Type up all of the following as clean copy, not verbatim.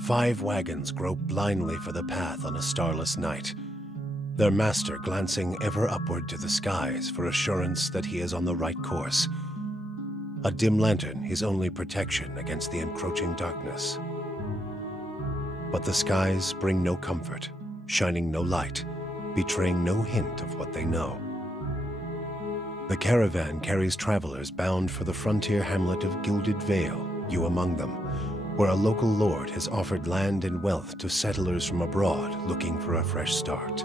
5 wagons grope blindly for the path on a starless night, their master glancing ever upward to the skies for assurance that he is on the right course. A dim lantern his only protection against the encroaching darkness. But the skies bring no comfort, shining no light, betraying no hint of what they know. The caravan carries travelers bound for the frontier hamlet of Gilded Vale, you among them, where a local lord has offered land and wealth to settlers from abroad looking for a fresh start.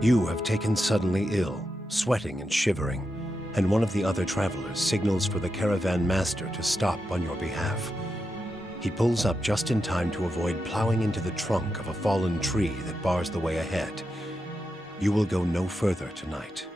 You have taken suddenly ill, sweating and shivering, and one of the other travelers signals for the caravan master to stop on your behalf. He pulls up just in time to avoid plowing into the trunk of a fallen tree that bars the way ahead. You will go no further tonight.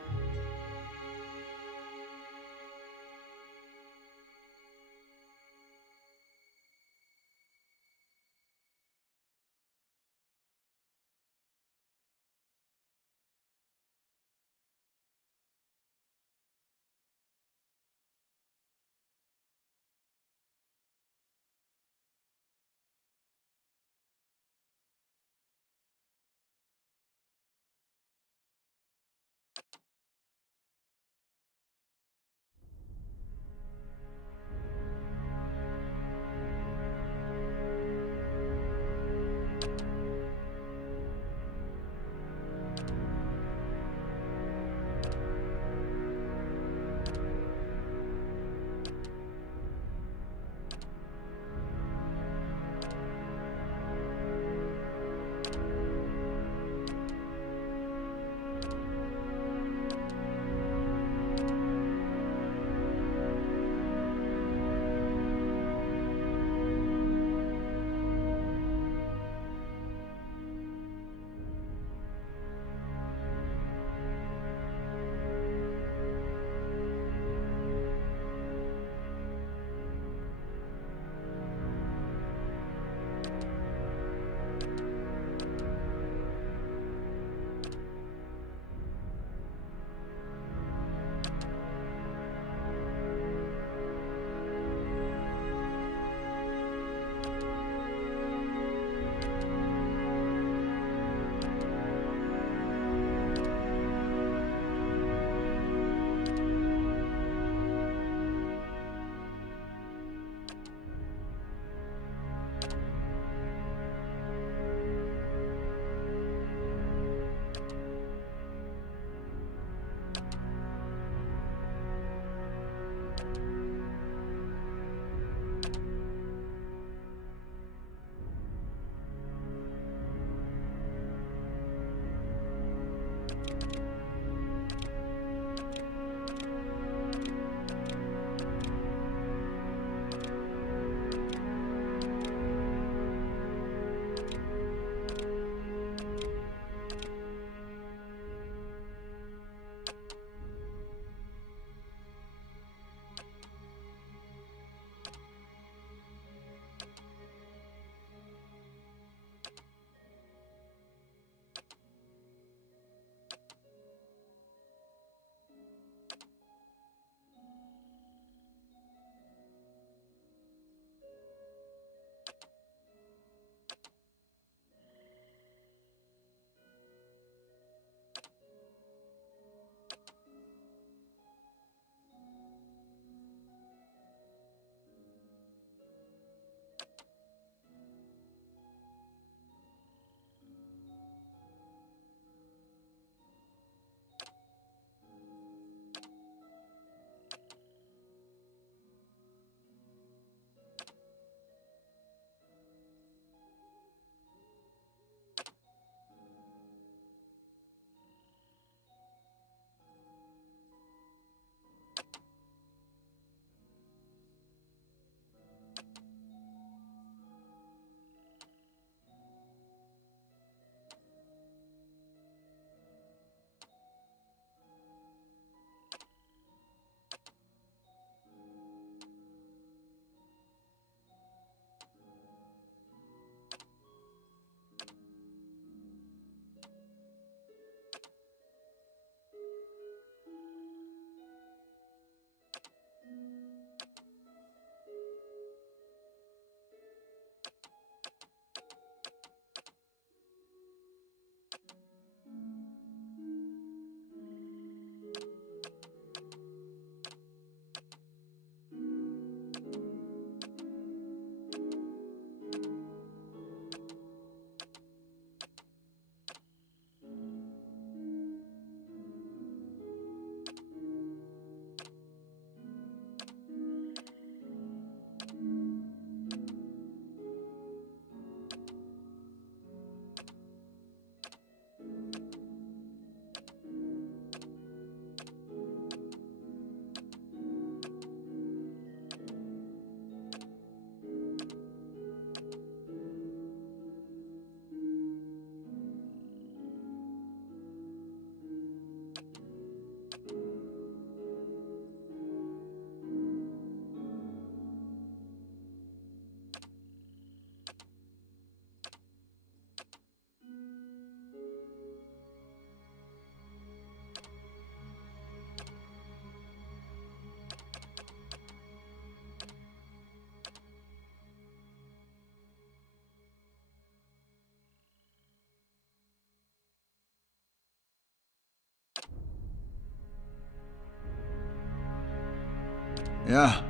Yeah.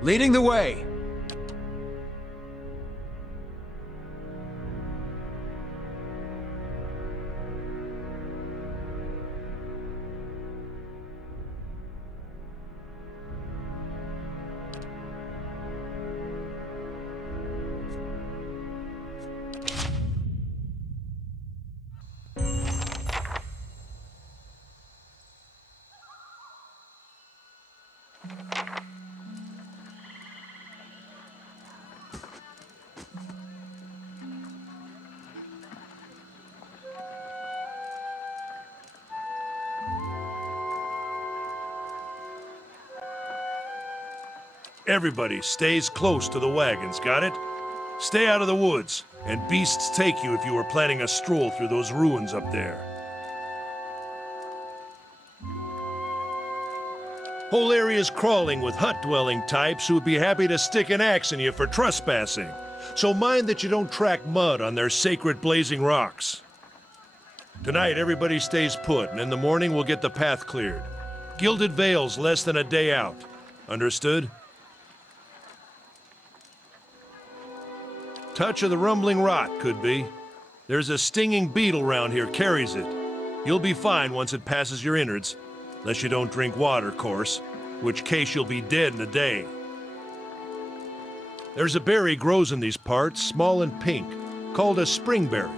Leading the way. Everybody stays close to the wagons, got it? Stay out of the woods, and beasts take you if you were planning a stroll through those ruins up there. Whole area's crawling with hut-dwelling types who would be happy to stick an axe in you for trespassing. So mind that you don't track mud on their sacred blazing rocks. Tonight, everybody stays put, and in the morning we'll get the path cleared. Gilded Vale's less than a day out. Understood? Touch of the rumbling rot, could be. There's a stinging beetle round here, carries it. You'll be fine once it passes your innards. Unless you don't drink water, course. Which case you'll be dead in a day. There's a berry grows in these parts, small and pink, called a springberry.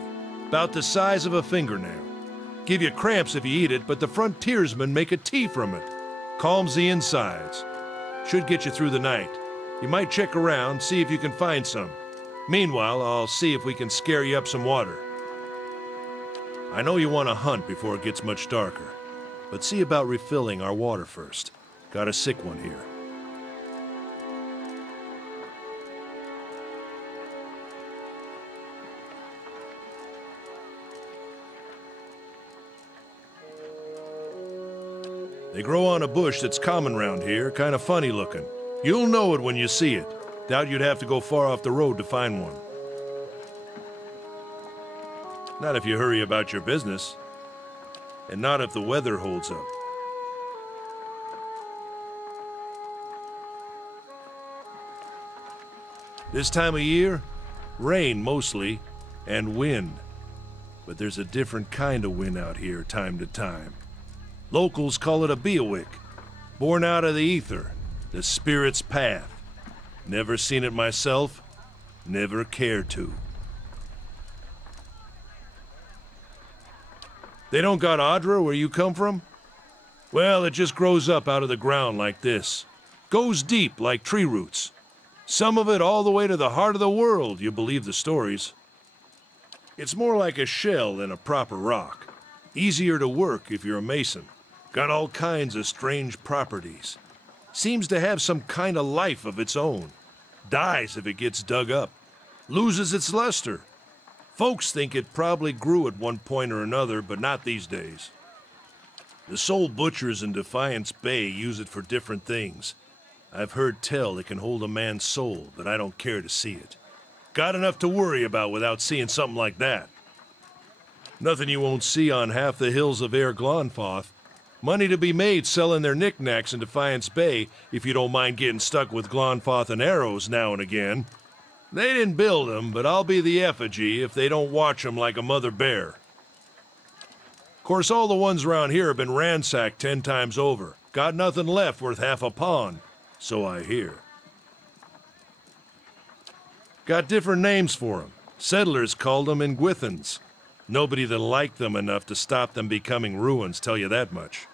About the size of a fingernail. Give you cramps if you eat it, but the frontiersmen make a tea from it. Calms the insides. Should get you through the night. You might check around, see if you can find some. Meanwhile, I'll see if we can scare you up some water. I know you want to hunt before it gets much darker, but see about refilling our water first. Got a sick one here. They grow on a bush that's common round here, kind of funny looking. You'll know it when you see it. Doubt you'd have to go far off the road to find one. Not if you hurry about your business. And not if the weather holds up. This time of year, rain mostly, and wind. But there's a different kind of wind out here time to time. Locals call it a beowick, born out of the ether, the spirit's path. Never seen it myself, never cared to. They don't got Adra where you come from? Well, it just grows up out of the ground like this. Goes deep like tree roots. Some of it all the way to the heart of the world, you believe the stories. It's more like a shell than a proper rock. Easier to work if you're a mason. Got all kinds of strange properties. Seems to have some kind of life of its own. Dies if it gets dug up. Loses its luster. Folks think it probably grew at one point or another, but not these days. The soul butchers in Defiance Bay use it for different things. I've heard tell it can hold a man's soul, but I don't care to see it. Got enough to worry about without seeing something like that. Nothing you won't see on half the hills of Air Glonfoth. Money to be made selling their knickknacks in Defiance Bay, if you don't mind getting stuck with Glonfoth and arrows now and again. They didn't build them, but I'll be the effigy if they don't watch them like a mother bear. Of course, all the ones around here have been ransacked 10 times over. Got nothing left worth half a pawn, so I hear. Got different names for them. Settlers called them Ingwithans. Nobody that liked them enough to stop them becoming ruins, tell you that much.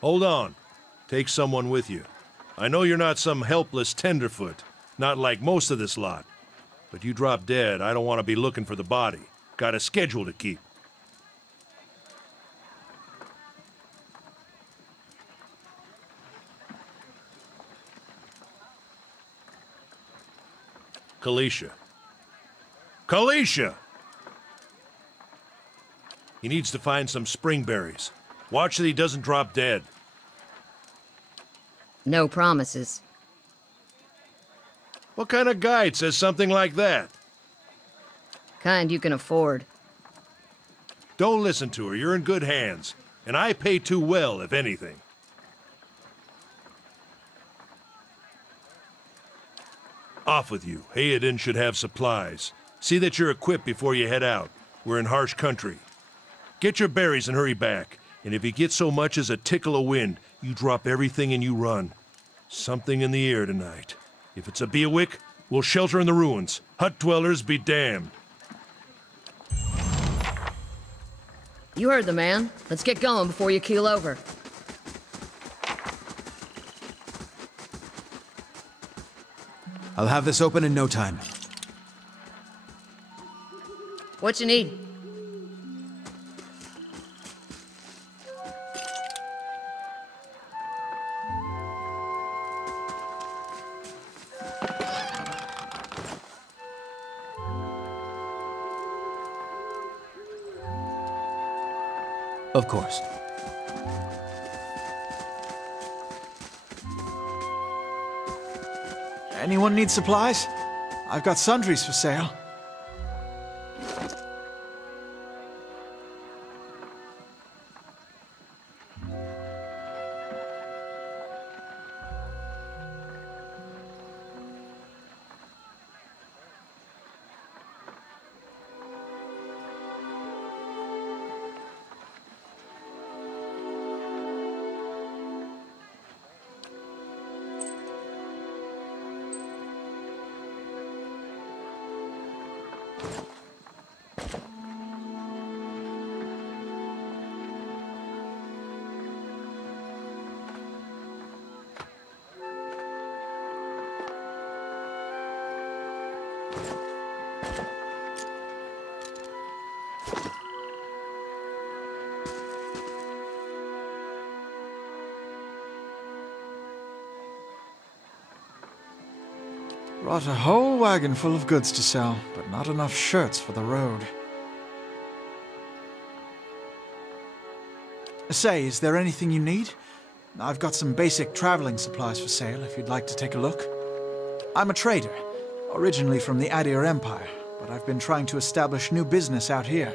Hold on. Take someone with you. I know you're not some helpless tenderfoot, not like most of this lot. But you drop dead, I don't want to be looking for the body. Got a schedule to keep. Kalisha. Kalisha! He needs to find some springberries. Watch that he doesn't drop dead. No promises. What kind of guide says something like that? Kind you can afford. Don't listen to her. You're in good hands. And I pay too well, if anything. Off with you. Hayden should have supplies. See that you're equipped before you head out. We're in harsh country. Get your berries and hurry back. And if you get so much as a tickle of wind, you drop everything and you run. Something in the air tonight. If it's a Beawick, we'll shelter in the ruins. Hut dwellers be damned. You heard the man. Let's get going before you keel over. I'll have this open in no time. What you need? Of course. Anyone need supplies? I've got sundries for sale. Brought a whole wagon full of goods to sell, but not enough shirts for the road. Say, is there anything you need? I've got some basic traveling supplies for sale if you'd like to take a look. I'm a trader, originally from the Adir Empire, but I've been trying to establish new business out here.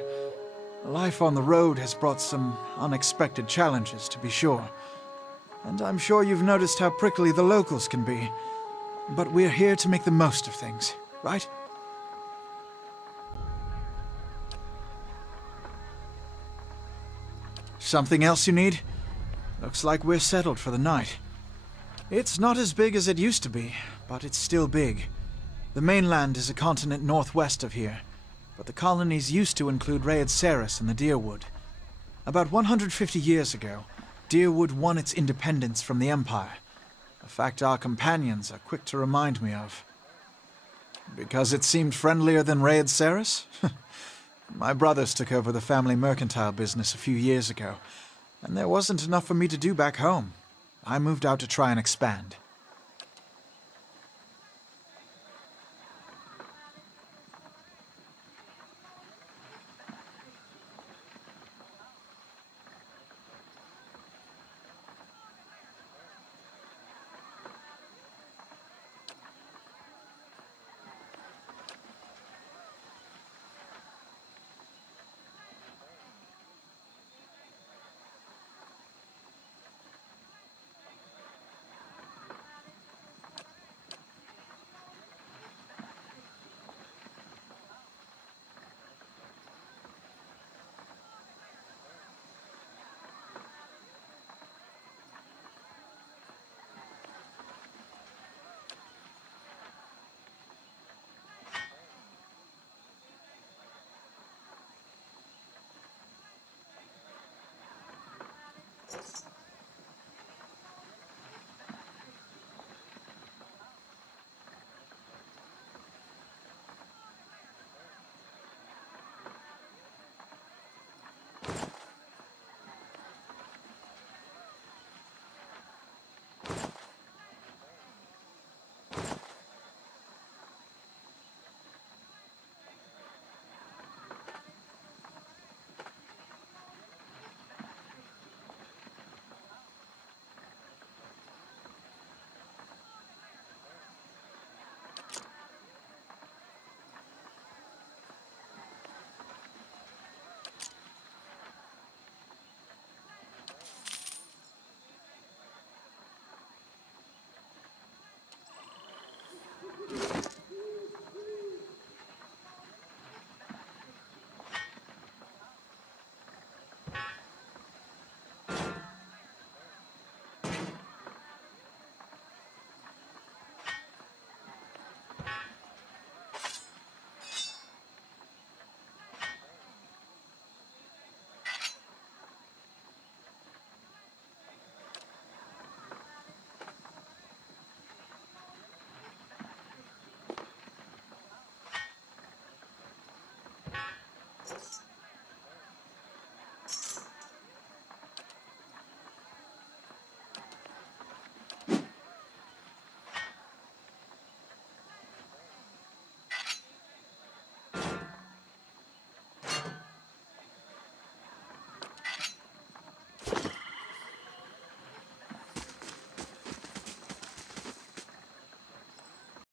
Life on the road has brought some unexpected challenges, to be sure. And I'm sure you've noticed how prickly the locals can be. But we're here to make the most of things, right? Something else you need? Looks like we're settled for the night. It's not as big as it used to be, but it's still big. The mainland is a continent northwest of here, but the colonies used to include Rhaed Saris and the Dyrwood. About 150 years ago, Dyrwood won its independence from the Empire. A fact our companions are quick to remind me of. Because it seemed friendlier than Rhaed Saris? My brothers took over the family mercantile business a few years ago, and there wasn't enough for me to do back home. I moved out to try and expand.